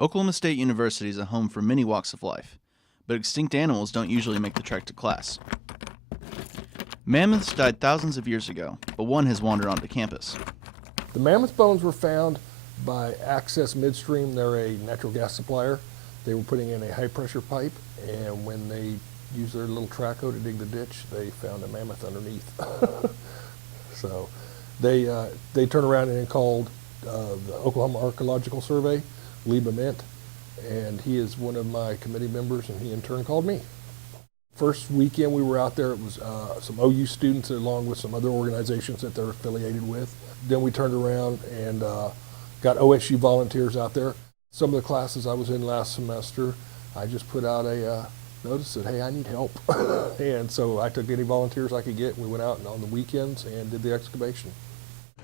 Oklahoma State University is a home for many walks of life, but extinct animals don't usually make the trek to class. Mammoths died thousands of years ago, but one has wandered onto campus. The mammoth bones were found by Access Midstream. They're a natural gas supplier. They were putting in a high pressure pipe, and when they used their little track hoe to dig the ditch, they found a mammoth underneath. So they turned around and called the Oklahoma Archaeological Survey, Liba Mint, and he is one of my committee members, and he in turn called me. First weekend we were out there, it was some OU students along with some other organizations that they're affiliated with. Then we turned around and got OSU volunteers out there. Some of the classes I was in last semester, I just put out a notice that, hey, I need help. And so I took any volunteers I could get, and we went out on the weekends and did the excavation.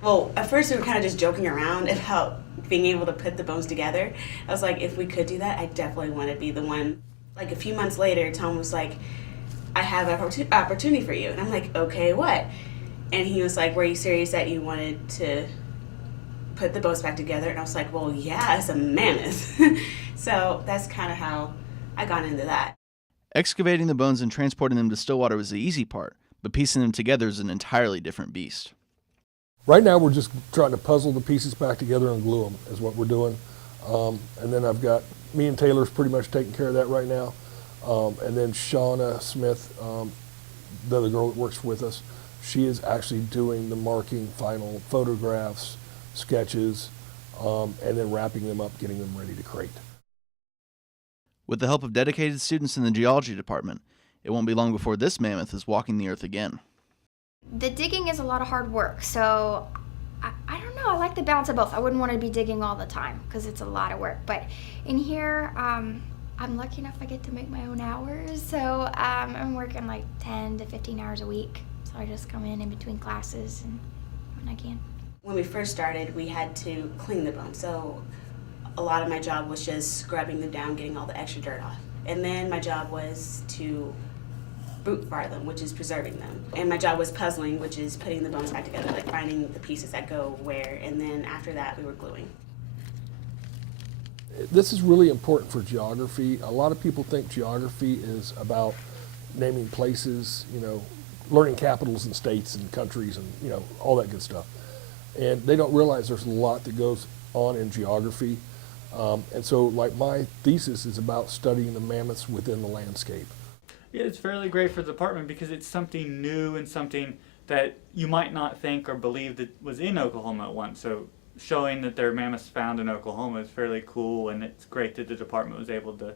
Well, at first we were kind of just joking around about being able to put the bones together. I was like, if we could do that, I definitely want to be the one. Like a few months later, Tom was like, I have an opportunity for you. And I'm like, okay, what? And he was like, were you serious that you wanted to put the bones back together? And I was like, well, yeah, it's a mammoth. So that's kind of how I got into that. Excavating the bones and transporting them to Stillwater was the easy part, but piecing them together is an entirely different beast. Right now we're just trying to puzzle the pieces back together and glue them is what we're doing. And then I've got, me and Taylor's pretty much taking care of that right now. And then Shauna Smith, the other girl that works with us, she is actually doing the marking, final photographs, sketches, and then wrapping them up, getting them ready to crate. With the help of dedicated students in the geology department, it won't be long before this mammoth is walking the earth again. The digging is a lot of hard work, so I don't know, I like the balance of both. I wouldn't want to be digging all the time because it's a lot of work, but in here, I'm lucky enough I get to make my own hours, so I'm working like 10 to 15 hours a week. So I just come in between classes and when I can. When we first started, we had to clean the bones. So a lot of my job was just scrubbing them down, getting all the extra dirt off. And then my job was to root fire them, which is preserving them. And my job was puzzling, which is putting the bones back together, like finding the pieces that go where. And then after that, we were gluing. This is really important for geography. A lot of people think geography is about naming places, you know, learning capitals and states and countries and, you know, all that good stuff. And they don't realize there's a lot that goes on in geography. And so, like, my thesis is about studying the mammoths within the landscape. Yeah, it's fairly great for the department because it's something new and something that you might not think or believe that was in Oklahoma at once. So showing that there are mammoths found in Oklahoma is fairly cool, and it's great that the department was able to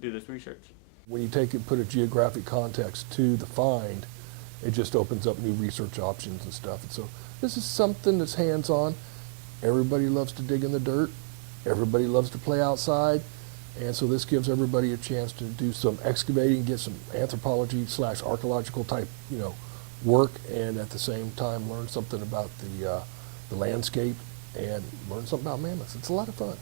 do this research. When you take it, put a geographic context to the find, it just opens up new research options and stuff. And so this is something that's hands-on. Everybody loves to dig in the dirt. Everybody loves to play outside. And so this gives everybody a chance to do some excavating, get some anthropology / archaeological type, you know, work, and at the same time learn something about the landscape and learn something about mammoths. It's a lot of fun.